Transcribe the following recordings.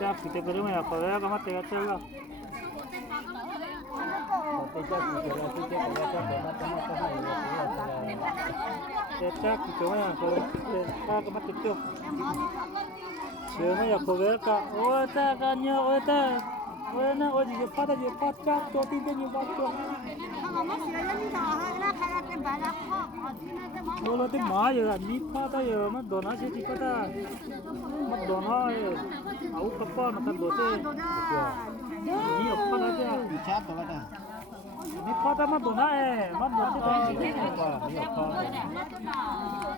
Chắc thì cái đó mà có cái mà tiền chơi không? Chắc thì chỗ này có cái mà tiền chơi. Chưa mà có cái ôi ta cái nhau ôi ta ôi nó ôi gì phát ra gì phát chắc cho tin cái nhiều phát cho. Nó là cái má giờ là mi phát ra giờ mà đồ nó sẽ chỉ phát ra mà đồ nó áo cặp nó cần đồ thế mi ở phát ra chứ mi chát đồ đó mi phát ra mà đồ nó mà đồ thế mi ở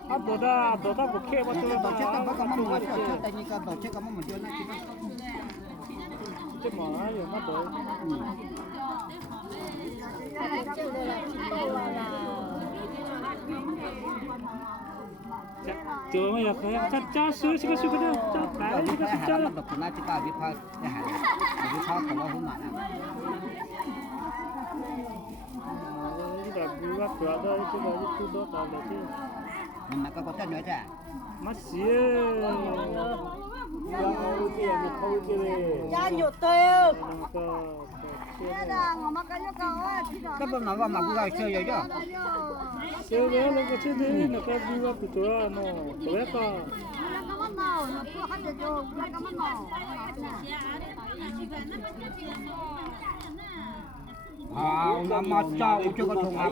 phát đồ đó cũng khéo mà tôi đồ chết tao có đồ chết tại vì cái đồ chết có một chỗ này chứ mà giờ mà đồ chưa mà giờ cái cha sữa cái sữa cái cha cái cái cha nó đọc nó chỉ có viết phá cái hàng viết phá của nó không mà cái viết phá của đó cái cái YouTube đó tao được chứ mình có cái nữa chứ mà xíu ya nhột teo các bạn nói mà cứ gọi chơi vậy chứ chơi đấy nó có chơi đấy nó cái đi vào cái chỗ nó tối cả nó mà cháu cho cái thùng áp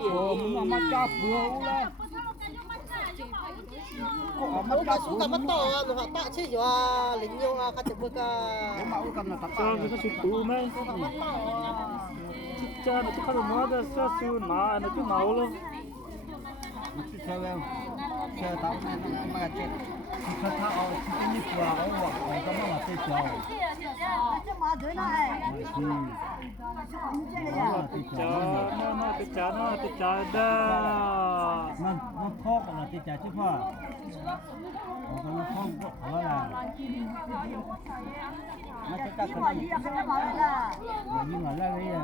nó mà cháu vừa đấy Aku suka betul lu tak sih jua linyo ka cebek ka. Mau kan na tak. Kita situ mai. Cha na tu kalau mau ada sesu na na tu mau lo. Mesti saya. Saya tahu na ma cek. Kita tahu ini gua awak ka ma te jauh. Macam mana dah ai. Cha dah. Nó khóc là cái chả chứ phải còn nó không có phải là nó sẽ cắt cái gì nhưng mà ra đây à